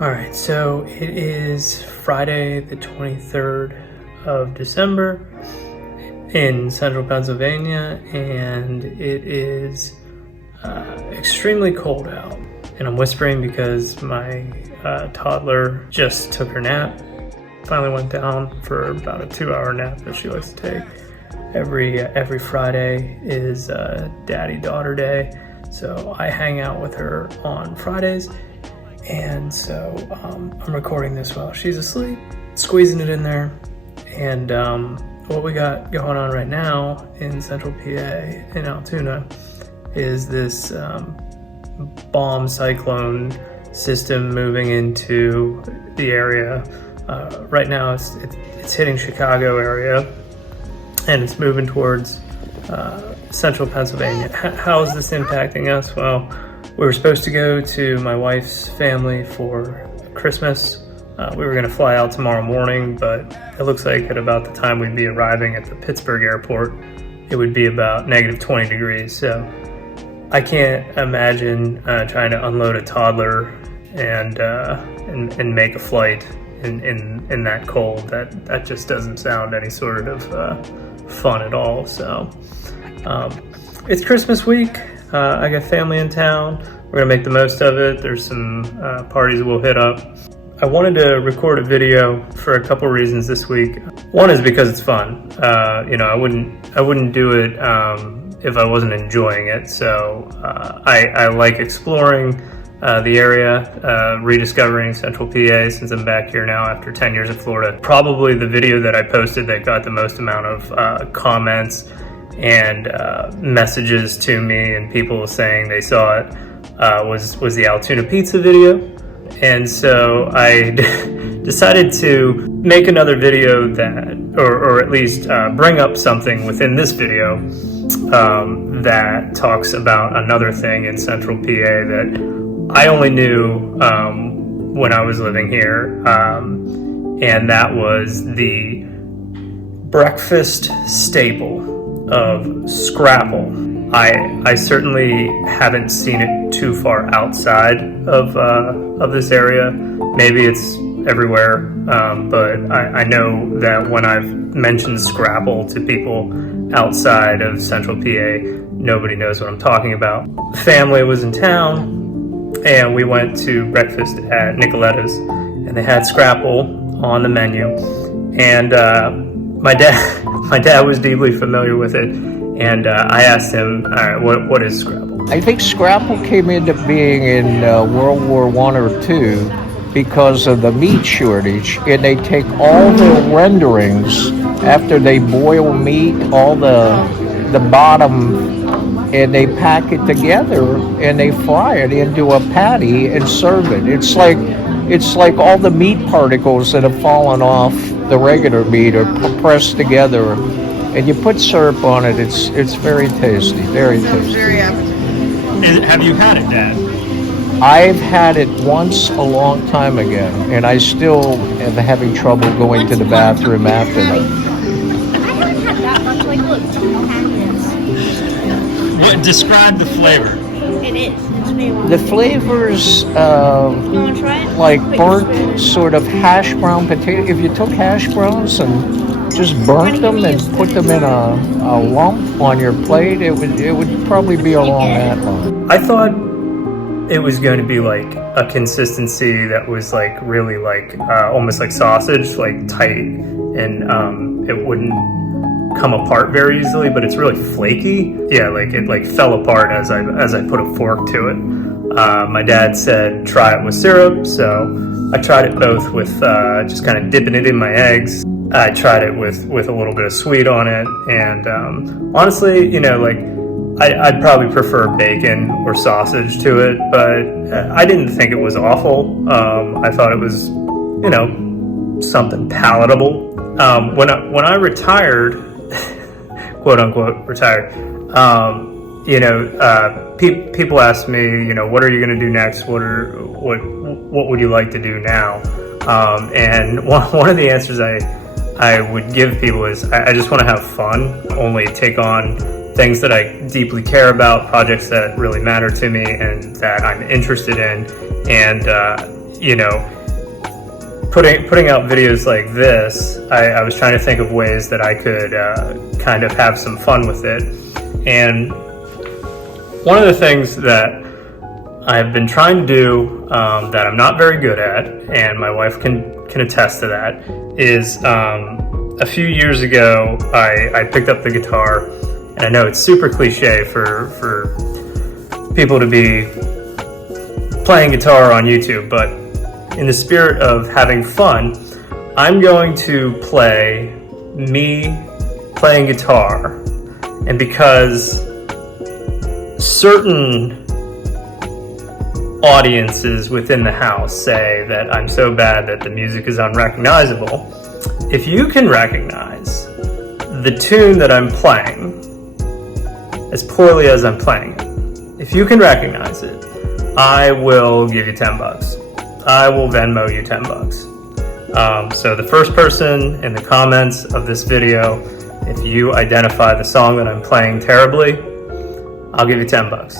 All right, so it is Friday the 23rd of December in central Pennsylvania, and it is extremely cold out. And I'm whispering because my toddler just took her nap. Finally went down for about a 2-hour nap that she likes to take. Every Friday is daddy-daughter day, so I hang out with her on Fridays. And so I'm recording this while she's asleep, squeezing it in there. And what we got going on right now in central PA, in Altoona, is this bomb cyclone system moving into the area. Right now it's hitting Chicago area, and it's moving towards central Pennsylvania. How is this impacting us? Well, we were supposed to go to my wife's family for Christmas. We were gonna fly out tomorrow morning, but it looks like at about the time we'd be arriving at the Pittsburgh airport, it would be about negative 20 degrees. So I can't imagine trying to unload a toddler and make a flight in that cold. That just doesn't sound any sort of fun at all. So it's Christmas week. I got family in town. We're gonna make the most of it. There's some parties we'll hit up. I wanted to record a video for a couple reasons this week. One is because it's fun. I wouldn't do it if I wasn't enjoying it. So I like exploring the area, rediscovering central PA since I'm back here now after 10 years in Florida. Probably the video that I posted that got the most amount of comments and messages to me and people saying they saw it was the Altoona pizza video. And so I decided to make another video that, or at least bring up something within this video that talks about another thing in central PA that I only knew when I was living here, and that was the breakfast staple of scrapple. I certainly haven't seen it too far outside of this area. Maybe it's everywhere, but I know that when I've mentioned scrapple to people outside of central PA, nobody knows what I'm talking about. Family was in town, and we went to breakfast at Nicoletta's, and they had scrapple on the menu, and my dad was deeply familiar with it, and I asked him, all right, what is scrapple? I think scrapple came into being in World War I or II because of the meat shortage, and they take all the renderings after they boil meat, all the bottom, and they pack it together and they fry it into a patty and serve it. It's like all the meat particles that have fallen off the regular meat are pressed together, and you put syrup on it. It's very tasty, very tasty. Very appetizing. Have you had it, Dad? I've had it once a long time ago, and I still am having trouble going to the bathroom after that. I haven't had that much. Like, look, What, describe the flavor. it is. It's made The flavors, You want to try it? like Quick burnt spoon. sort of hash brown potato. If you took hash browns and just burnt them and put them in a lump on your plate, it would probably be along that line. I thought it was going to be like a consistency that was like really like almost like sausage, like tight, and it wouldn't come apart very easily, but it's really flaky. Yeah, like it like fell apart as I put a fork to it. My dad said try it with syrup, so I tried it both with just kind of dipping it in my eggs. I tried it with a little bit of sweet on it, and honestly, like I'd probably prefer bacon or sausage to it, but I didn't think it was awful. I thought it was, something palatable. When I retired, quote unquote retired, people ask me, what are you going to do next? What would you like to do now? And one of the answers I would give people is I just want to have fun, only take on things that I deeply care about, projects that really matter to me and that I'm interested in. And you know, putting out videos like this, I was trying to think of ways that I could kind of have some fun with it. And one of the things that I've been trying to do that I'm not very good at, and my wife can attest to that, is a few years ago I picked up the guitar, and I know it's super cliche for people to be playing guitar on YouTube, but in the spirit of having fun, I'm going to play me playing guitar. And because certain audiences within the house say that I'm so bad that the music is unrecognizable, if you can recognize the tune that I'm playing as poorly as I'm playing it, if you can recognize it, I will give you $10. I will Venmo you $10. So the first person in the comments of this video, if you identify the song that I'm playing terribly, I'll give you $10.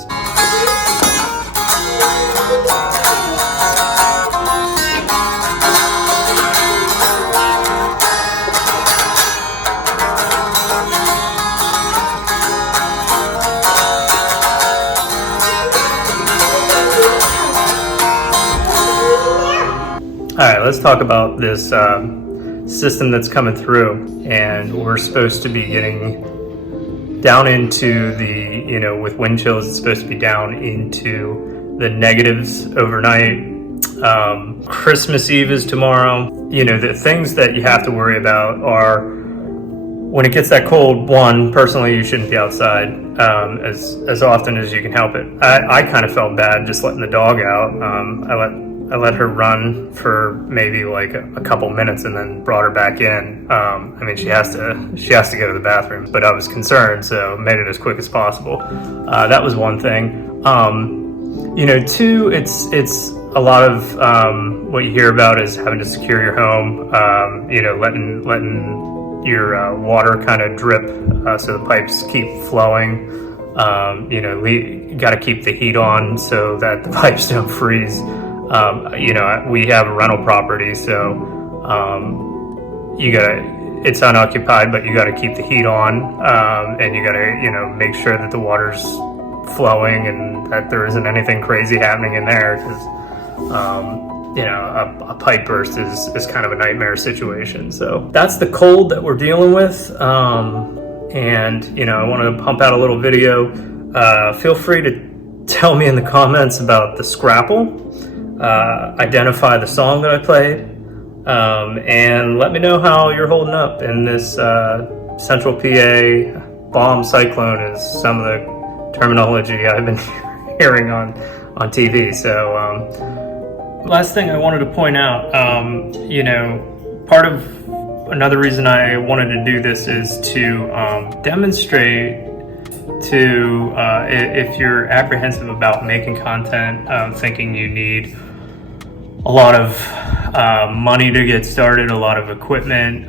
All right, let's talk about this system that's coming through, and we're supposed to be getting down into the, you know, with wind chills, it's supposed to be down into the negatives overnight. Christmas Eve is tomorrow. You know, the things that you have to worry about are when it gets that cold. One, personally, you shouldn't be outside as often as you can help it. I kind of felt bad just letting the dog out. I let her run for maybe like a couple minutes and then brought her back in. I mean, she has to go to the bathroom, but I was concerned, so made it as quick as possible. That was one thing. You know, two, it's a lot of what you hear about is having to secure your home. You know, letting your water kind of drip so the pipes keep flowing. You know, you got to keep the heat on so that the pipes don't freeze. You know, we have a rental property, so it's unoccupied, but you gotta keep the heat on, and you gotta, you know, make sure that the water's flowing and that there isn't anything crazy happening in there, because, you know, a pipe burst is kind of a nightmare situation. So that's the cold that we're dealing with, and, you know, I wanted to pump out a little video. Feel free to tell me in the comments about the scrapple. Identify the song that I played, and let me know how you're holding up in this Central PA bomb cyclone is some of the terminology I've been hearing on TV. So last thing I wanted to point out, you know, part of another reason I wanted to do this is to demonstrate to if you're apprehensive about making content, thinking you need a lot of money to get started, a lot of equipment.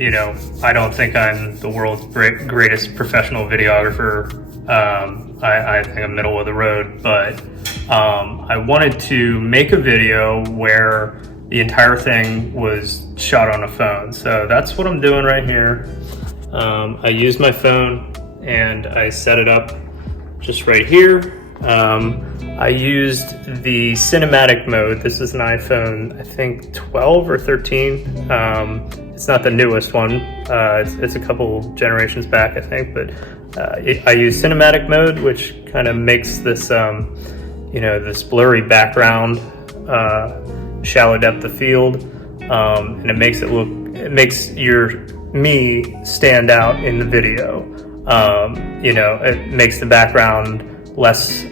You know, I don't think I'm the world's greatest professional videographer. I think I'm middle of the road, but I wanted to make a video where the entire thing was shot on a phone. So that's what I'm doing right here. I used my phone and I set it up just right here. I used the cinematic mode. This is an iPhone, I think 12 or 13. It's not the newest one. It's a couple generations back, I think, but I use cinematic mode, which kind of makes this, you know, this blurry background, shallow depth of field, and it makes me stand out in the video. You know, it makes the background less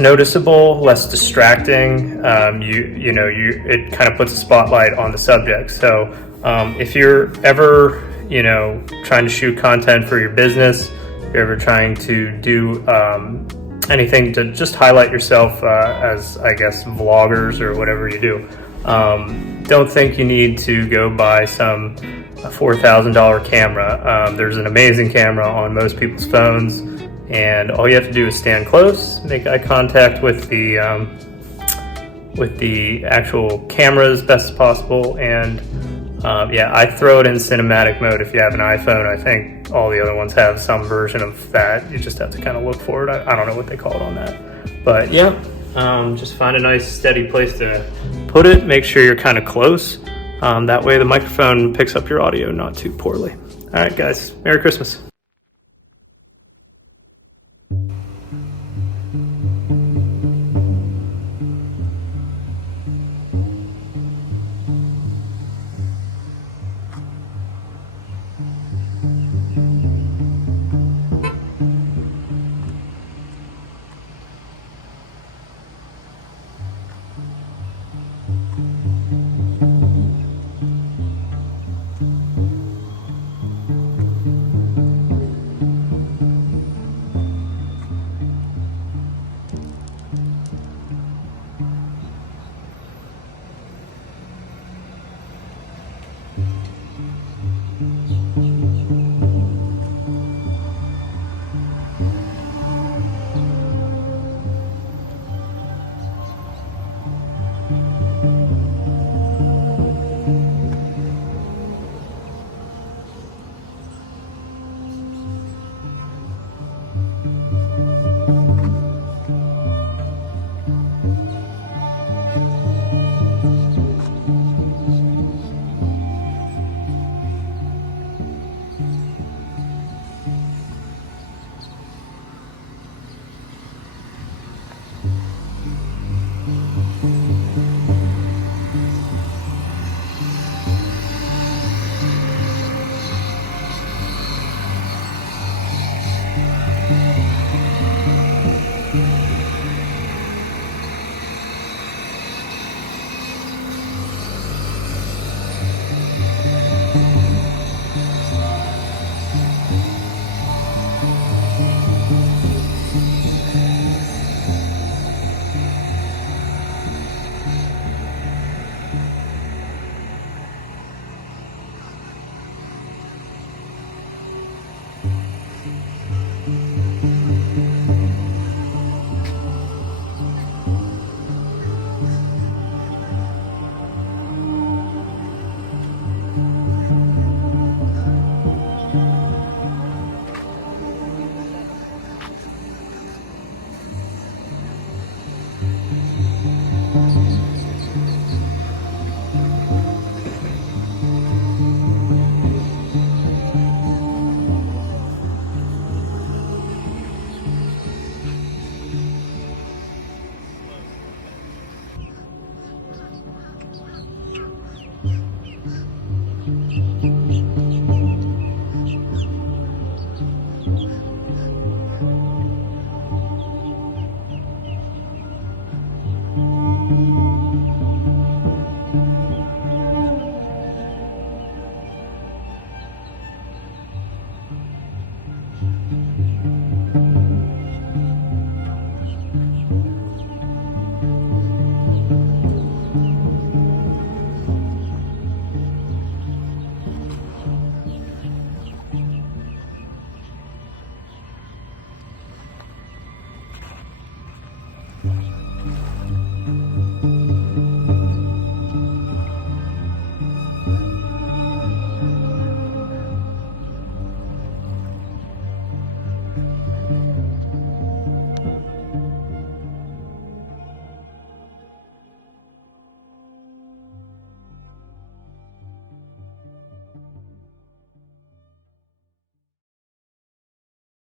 noticeable, less distracting. It kind of puts a spotlight on the subject. So if you're ever, you know, trying to shoot content for your business, if you're ever trying to do anything to just highlight yourself as, I guess, vloggers or whatever you do, don't think you need to go buy some $4,000 camera. There's an amazing camera on most people's phones, and all you have to do is stand close, make eye contact with the with the actual camera as best as possible. And yeah, I throw it in cinematic mode. If you have an iPhone, I think all the other ones have some version of that. You just have to kind of look for it. I don't know what they call it on that, but yeah, just find a nice steady place to put it. Make sure you're kind of close. That way the microphone picks up your audio not too poorly. All right, guys, Merry Christmas.